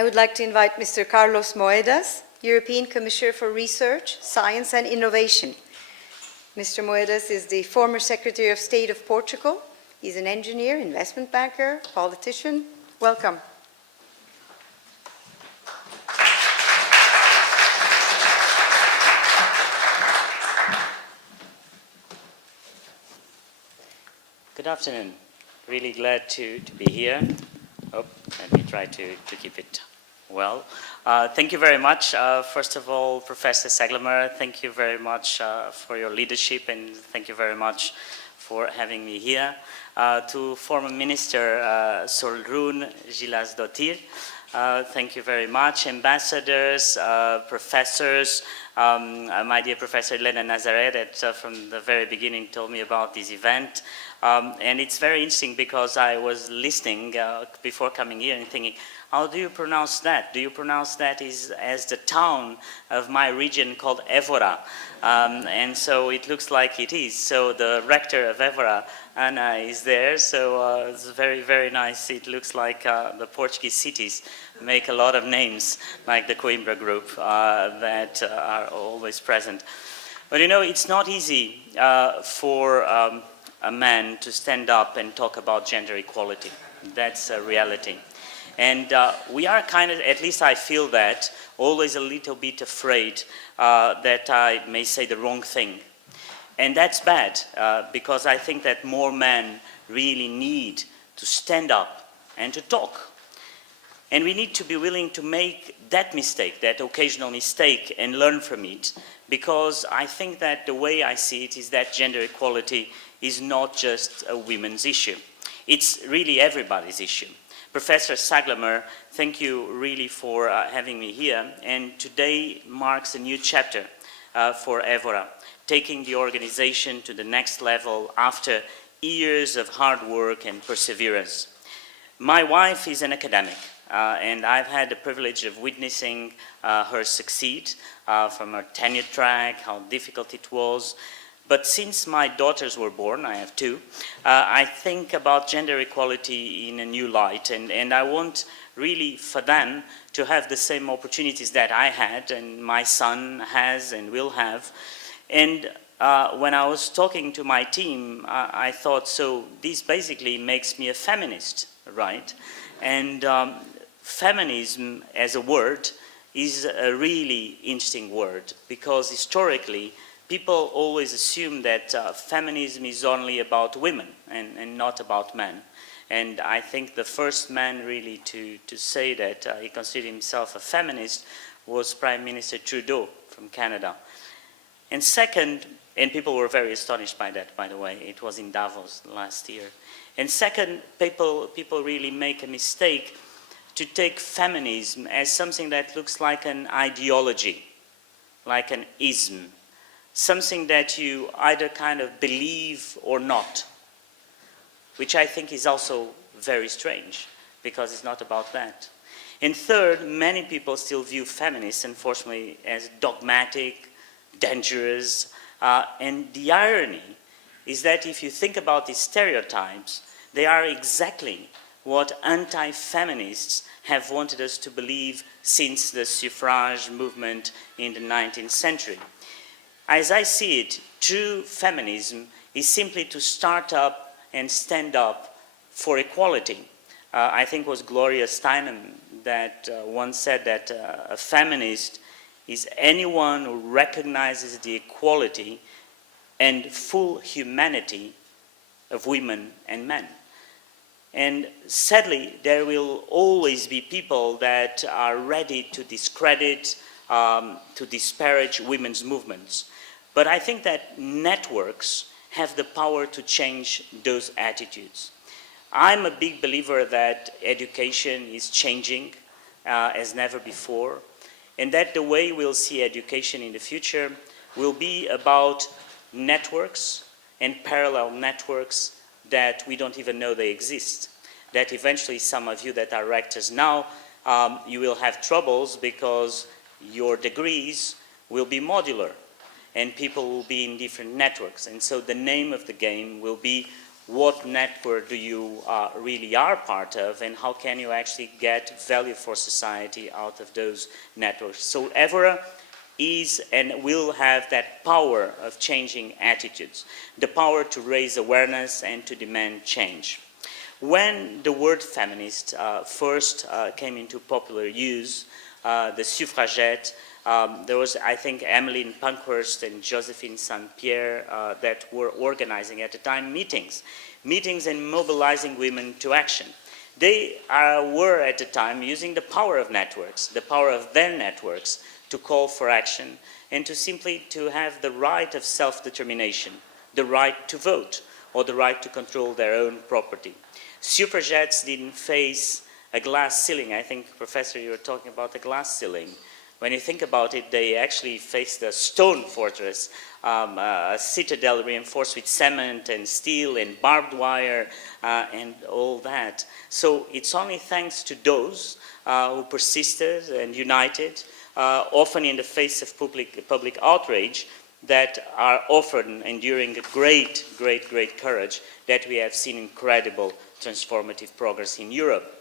I would like to invite Mr. Carlos Moedas, European Commissioner for Research, Science and Innovation. Mr. Moedas is the former Secretary of State of Portugal. He's an engineer, investment banker, politician. Welcome. Good afternoon. Really glad to be here. Oh, let me try to keep it well. Thank you very much. First of all, Professor Seglemer, thank you very much for your leadership, and thank you very much for having me here. To former Minister Solrun Gilasdottir, thank you very much. Ambassadors, professors, my dear Professor Elena Nazaré, that from the very beginning told me about this event. And it's very interesting because I was listening before coming here and thinking, how do you pronounce that? Do you pronounce that as the town of my region called EWORA? And so it looks like it is. So the rector of EWORA, Ana, is there. So it's very, very nice. It looks like the Portuguese cities make a lot of names, like the Coimbra group that are always present. But you know, it's not easy for a man to stand up and talk about gender equality. That's a reality. And we are kind of, at least I feel that, always a little bit afraid that I may say the wrong thing. And that's bad, because I think that more men really need to stand up and to talk. And we need to be willing to make that mistake, that occasional mistake, and learn from it. Because I think that the way I see it is that gender equality is not just a women's issue. It's really everybody's issue. Professor Seglemer, thank you really for having me here. And today marks a new chapter for EWORA, taking the organization to the next level after years of hard work and perseverance. My wife is an academic, and I've had the privilege of witnessing her succeed from her tenure track, how difficult it was. But since my daughters were born, I have two, I think about gender equality in a new light. And I want really for them to have the same opportunities that I had and my son has and will have. And when I was talking to my team, I thought, so this basically makes me a feminist, right? And feminism as a word is a really interesting word, because historically, people always assume that feminism is only about women and not about men. And I think the first man really to say that he considered himself a feminist was Prime Minister Trudeau from Canada. And second, and people were very astonished by that, by the way, it was in Davos last year. And second, people really make a mistake to take feminism as something that looks like an ideology, like an ism. Something that you either kind of believe or not, which I think is also very strange, because it's not about that. And third, many people still view feminists, unfortunately, as dogmatic, dangerous, and the irony is that if you think about these stereotypes, they are exactly what anti-feminists have wanted us to believe since the suffrage movement in the 19th century. As I see it, true feminism is simply to start up and stand up for equality. I think it was Gloria Steinem that once said that a feminist is anyone who recognizes the equality and full humanity of women and men. And sadly, there will always be people that are ready to discredit, to disparage women's movements. But I think that networks have the power to change those attitudes. I'm a big believer that education is changing as never before, and that the way we'll see education in the future will be about networks and parallel networks that we don't even know they exist. That eventually some of you that are rectors now, you will have troubles because your degrees will be modular and people will be in different networks. And so the name of the game will be what network do you really are part of, and how can you actually get value for society out of those networks. So EWORA is and will have that power of changing attitudes, the power to raise awareness and to demand change. When the word feminist first came into popular use, the suffragette, there was, I think, Emmeline Pankhurst and Josephine St. Pierre that were organizing at the time meetings and mobilizing women to action. They were at the time using the power of networks, the power of their networks, to call for action and to simply to have the right of self-determination, the right to vote, or the right to control their own property. Suffragettes didn't face a glass ceiling. I think, Professor, you were talking about the glass ceiling. When you think about it, they actually faced a stone fortress, a citadel reinforced with cement and steel and barbed wire and all that. So it's only thanks to those who persisted and united, often in the face of public outrage, that are offered and enduring a great courage, that we have seen incredible transformative progress in Europe.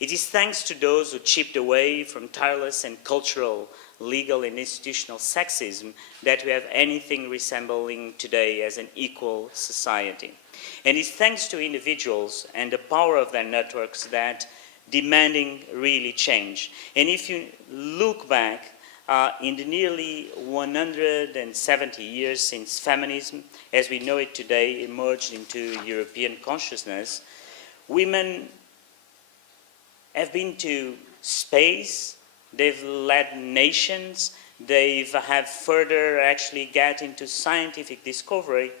It is thanks to those who chipped away from tireless and cultural, legal and institutional sexism that we have anything resembling today as an equal society. And it's thanks to individuals and the power of their networks that demanding really change. And if you look back in the nearly 170 years since feminism, as we know it today, emerged into European consciousness, women have been to space, they've led nations, they have further actually get into scientific discovery,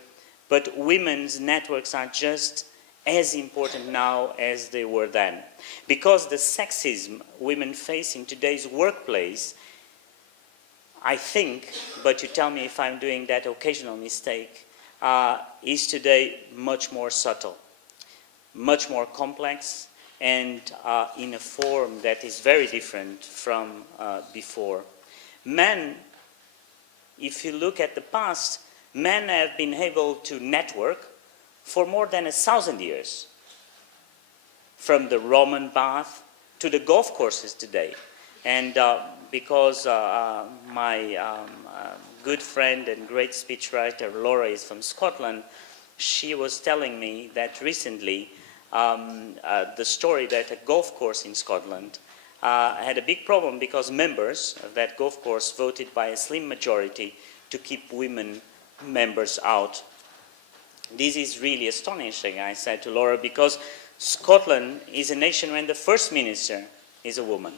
but women's networks are just as important now as they were then. Because the sexism women face in today's workplace, I think, but you tell me if I'm doing that occasional mistake, is today much more subtle, much more complex, and in a form that is very different from before. Men, if you look at the past, men have been able to network for more than 1,000 years, from the Roman bath to the golf courses today. And because my good friend and great speechwriter Laura is from Scotland, she was telling me that recently the story that a golf course in Scotland had a big problem because members of that golf course voted by a slim majority to keep women members out. This is really astonishing, I said to Laura, because Scotland is a nation where the First Minister is a woman.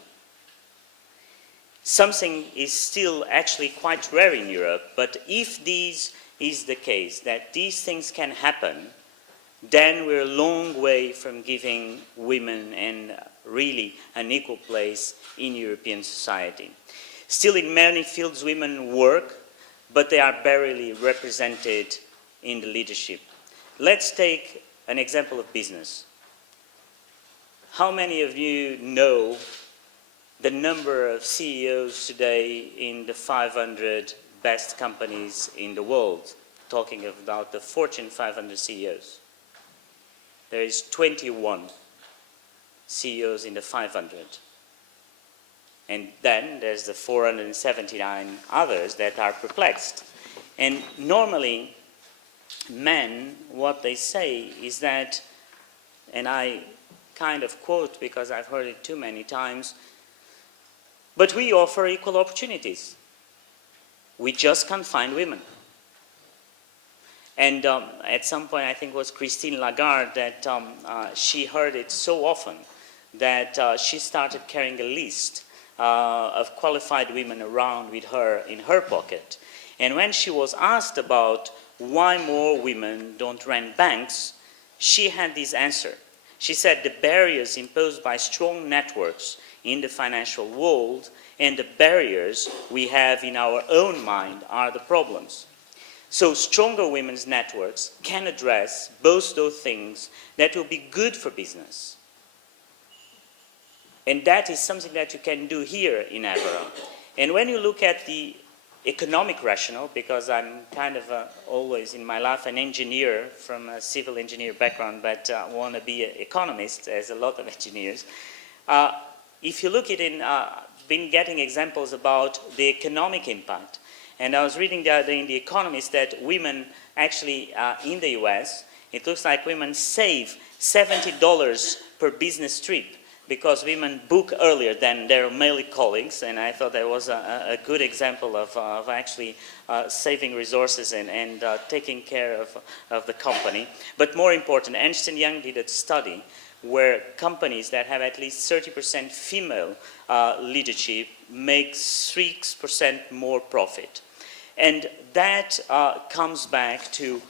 Something is still actually quite rare in Europe, but if this is the case, that these things can happen, then we're a long way from giving women really an equal place in European society. Still, in many fields, women work, but they are barely represented in the leadership. Let's take an example of business. How many of you know the number of CEOs today in the 500 best companies in the world? Talking about the Fortune 500 CEOs. There is 21 CEOs in the 500. And then there's the 479 others that are perplexed. And normally, men, what they say is that, and I kind of quote because I've heard it too many times, but we offer equal opportunities. We just can't find women. And at some point, I think it was Christine Lagarde that she heard it so often that she started carrying a list of qualified women around with her in her pocket. And when she was asked about why more women don't run banks, she had this answer. She said the barriers imposed by strong networks in the financial world and the barriers we have in our own mind are the problems. So stronger women's networks can address both those things that will be good for business. And that is something that you can do here in EWORA. And when you look at the economic rationale, because I'm kind of always in my life an engineer from a civil engineer background, but want to be an economist, as a lot of engineers. If you look at it, been getting examples about the economic impact. And I was reading the other day in The Economist that women actually in the US, it looks like women save $70 per business trip because women book earlier than their male colleagues, and I thought that was a good example of actually saving resources and taking care of the company. But more important, Ernst & Young did a study where companies that have at least 30% female leadership make 6% more profit. And that comes back to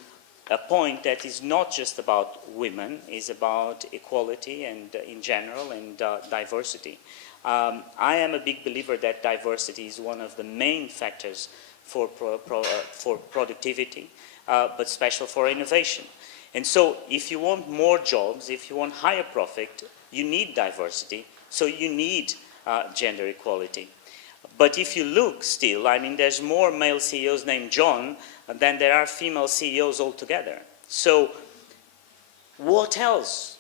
a point that is not just about women, is about equality and in general and diversity. I am a big believer that diversity is one of the main factors for productivity, but special for innovation. And so if you want more jobs, if you want higher profit, you need diversity, so you need gender equality. But if you look still, I mean, there's more male CEOs named John than there are female CEOs altogether. So what else,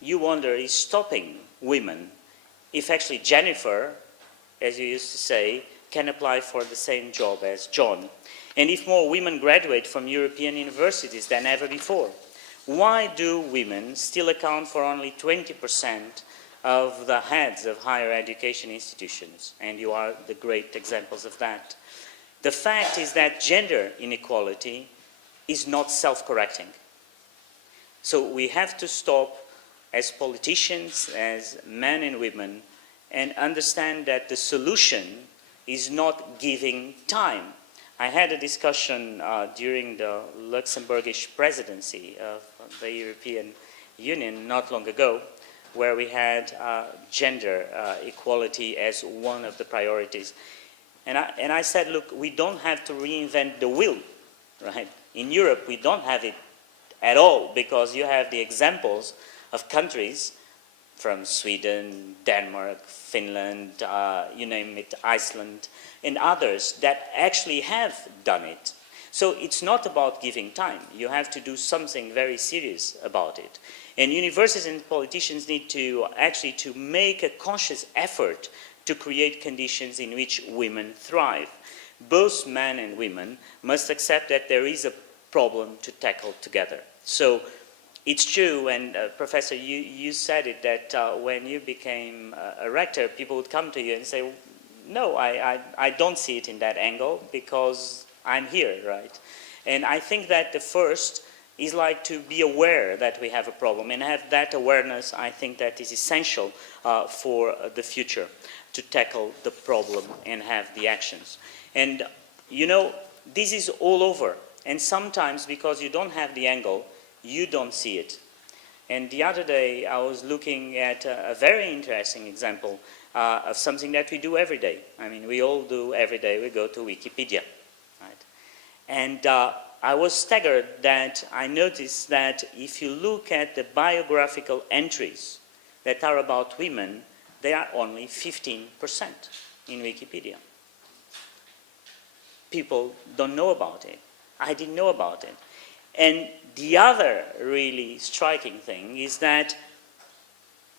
you wonder, is stopping women if actually Jennifer, as you used to say, can apply for the same job as John? And if more women graduate from European universities than ever before? Why do women still account for only 20% of the heads of higher education institutions? And you are the great examples of that. The fact is that gender inequality is not self-correcting. So we have to stop as politicians, as men and women, and understand that the solution is not giving time. I had a discussion during the Luxembourgish presidency of the European Union not long ago, where we had gender equality as one of the priorities. And I said, look, we don't have to reinvent the wheel, right? In Europe, we don't have it at all, because you have the examples of countries from Sweden, Denmark, Finland, you name it, Iceland, and others that actually have done it. So it's not about giving time. You have to do something very serious about it. And universities and politicians need to actually to make a conscious effort to create conditions in which women thrive. Both men and women must accept that there is a problem to tackle together. So it's true, and Professor, you said it, that when you became a rector, people would come to you and say, no, I don't see it in that angle because I'm here, right? And I think that the first is like to be aware that we have a problem, and have that awareness. I think that is essential for the future, to tackle the problem and have the actions. And you know, this is all over, and sometimes because you don't have the angle, you don't see it. And the other day I was looking at a very interesting example of something that we do every day. I mean, we all do every day. We go to Wikipedia, right? And I was staggered that I noticed that if you look at the biographical entries that are about women, they are only 15% in Wikipedia. People don't know about it. I didn't know about it. And the other really striking thing is that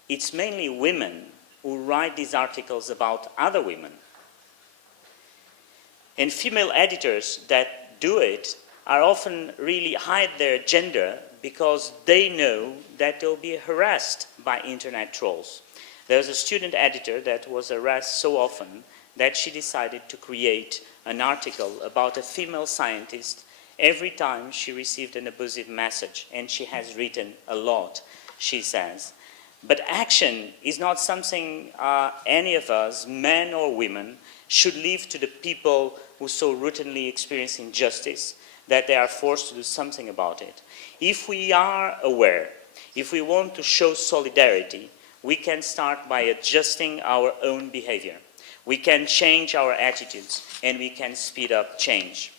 it's mainly women who write these articles about other women. And female editors that do it are often really hide their gender because they know that they'll be harassed by internet trolls. There's a student editor that was harassed so often that she decided to create an article about a female scientist every time she received an abusive message, and she has written a lot, she says. But action is not something any of us, men or women, should leave to the people who so routinely experience injustice that they are forced to do something about it. If we are aware, if we want to show solidarity, we can start by adjusting our own behavior. We can change our attitudes, and we can speed up change.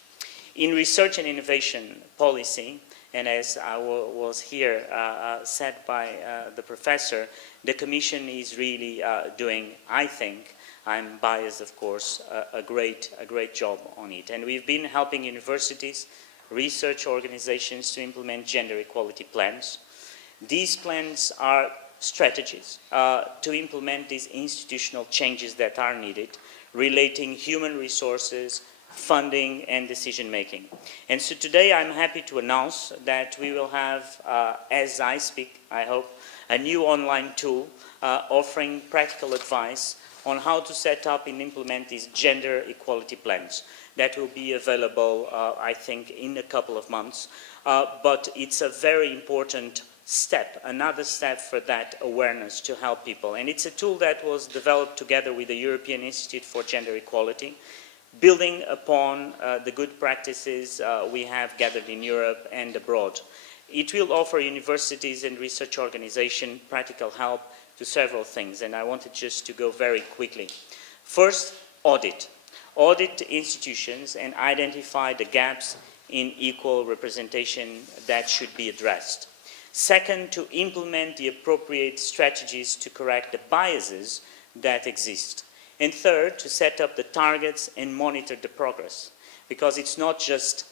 In research and innovation policy, and as I was here said by the professor, the Commission is really doing, I think, I'm biased of course, a great job on it. And we've been helping universities, research organizations to implement gender equality plans. These plans are strategies to implement these institutional changes that are needed, relating human resources, funding and decision making. And so today I'm happy to announce that we will have, as I speak, I hope, a new online tool offering practical advice on how to set up and implement these gender equality plans. That will be available, I think, in a couple of months. But it's a very important step, another step for that awareness to help people. And it's a tool that was developed together with the European Institute for Gender Equality, building upon the good practices we have gathered in Europe and abroad. It will offer universities and research organizations practical help to several things, and I wanted just to go very quickly. First, audit. Audit institutions and identify the gaps in equal representation that should be addressed. Second, to implement the appropriate strategies to correct the biases that exist. And third, to set up the targets and monitor the progress. Because it's not just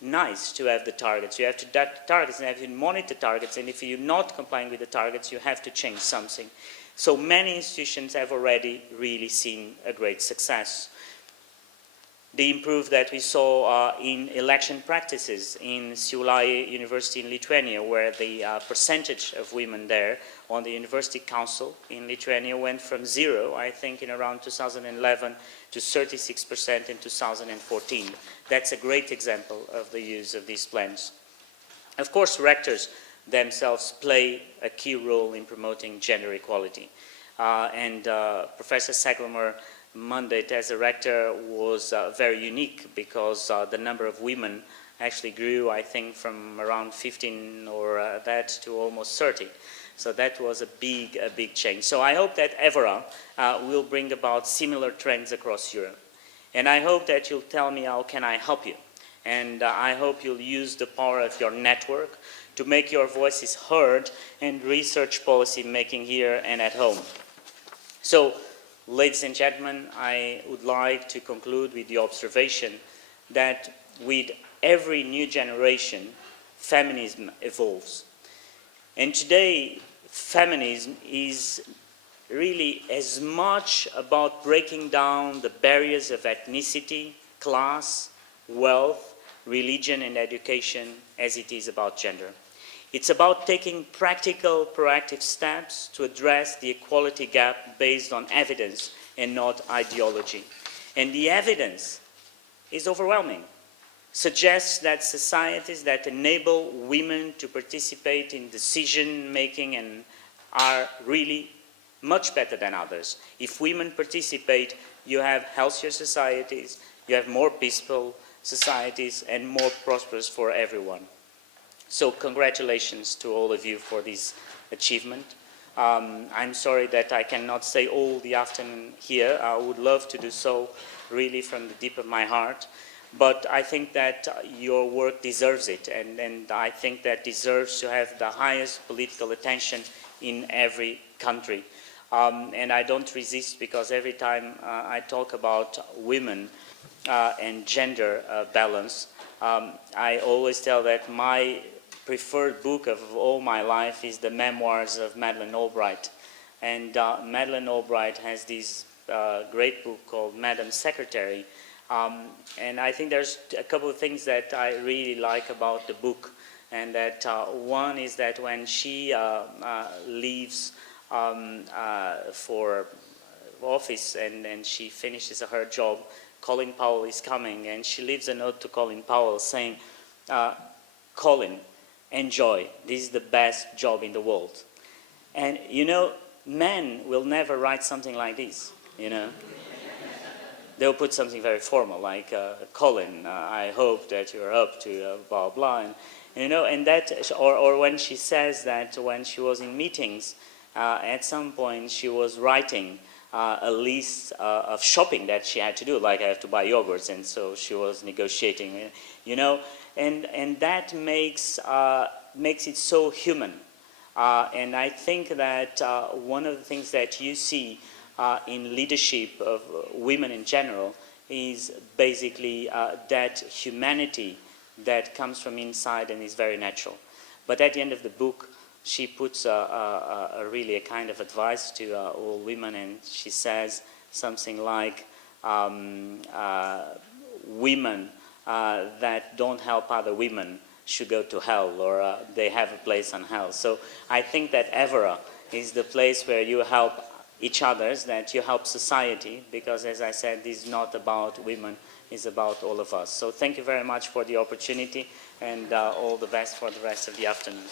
nice to have the targets. You have to set targets and have to monitor targets, and if you're not complying with the targets, you have to change something. So many institutions have already really seen a great success. The improvement that we saw in election practices in Šiauliai University in Lithuania, where the percentage of women there on the university council in Lithuania went from 0, I think, in around 2011 to 36% in 2014. That's a great example of the use of these plans. Of course, rectors themselves play a key role in promoting gender equality. Professor Seglemer mandate as a rector was very unique because the number of women actually grew, I think, from around 15 or that to almost 30. So that was a big change. So I hope that EWORA will bring about similar trends across Europe. And I hope that you'll tell me how can I help you. And I hope you'll use the power of your network to make your voices heard in research policy making here and at home. So, ladies and gentlemen, I would like to conclude with the observation that with every new generation, feminism evolves. And today, feminism is really as much about breaking down the barriers of ethnicity, class, wealth, religion, and education as it is about gender. It's about taking practical, proactive steps to address the equality gap based on evidence and not ideology. And the evidence is overwhelming. Suggests that societies that enable women to participate in decision-making and are really much better than others. If women participate, you have healthier societies, you have more peaceful societies, and more prosperous for everyone. So congratulations to all of you for this achievement. I'm sorry that I cannot stay all the afternoon here. I would love to do so really from the deep of my heart. But I think that your work deserves it, and I think that deserves to have the highest political attention in every country. And I don't resist, because every time I talk about women and gender balance, I always tell that my preferred book of all my life is the memoirs of Madeleine Albright. And Madeleine Albright has this great book called Madam Secretary. And I think there's a couple of things that I really like about the book. And that one is that when she leaves for office and she finishes her job, Colin Powell is coming, and she leaves a note to Colin Powell saying, Colin, enjoy, this is the best job in the world. And you know, men will never write something like this, you know. They'll put something very formal, like, Colin, I hope that you're up to blah, blah, and you know, and that, or when she says that when she was in meetings, at some point she was writing a list of shopping that she had to do, like I have to buy yogurts, and so she was negotiating, you know. and that makes it so human. And I think that one of the things that you see in leadership of women in general is basically that humanity that comes from inside and is very natural. But at the end of the book, she puts really a kind of advice to all women, and she says something like, women that don't help other women should go to hell, or they have a place on hell. So I think that EWORA is the place where you help each other, that you help society, because as I said, this is not about women, it's about all of us. So thank you very much for the opportunity, and all the best for the rest of the afternoon.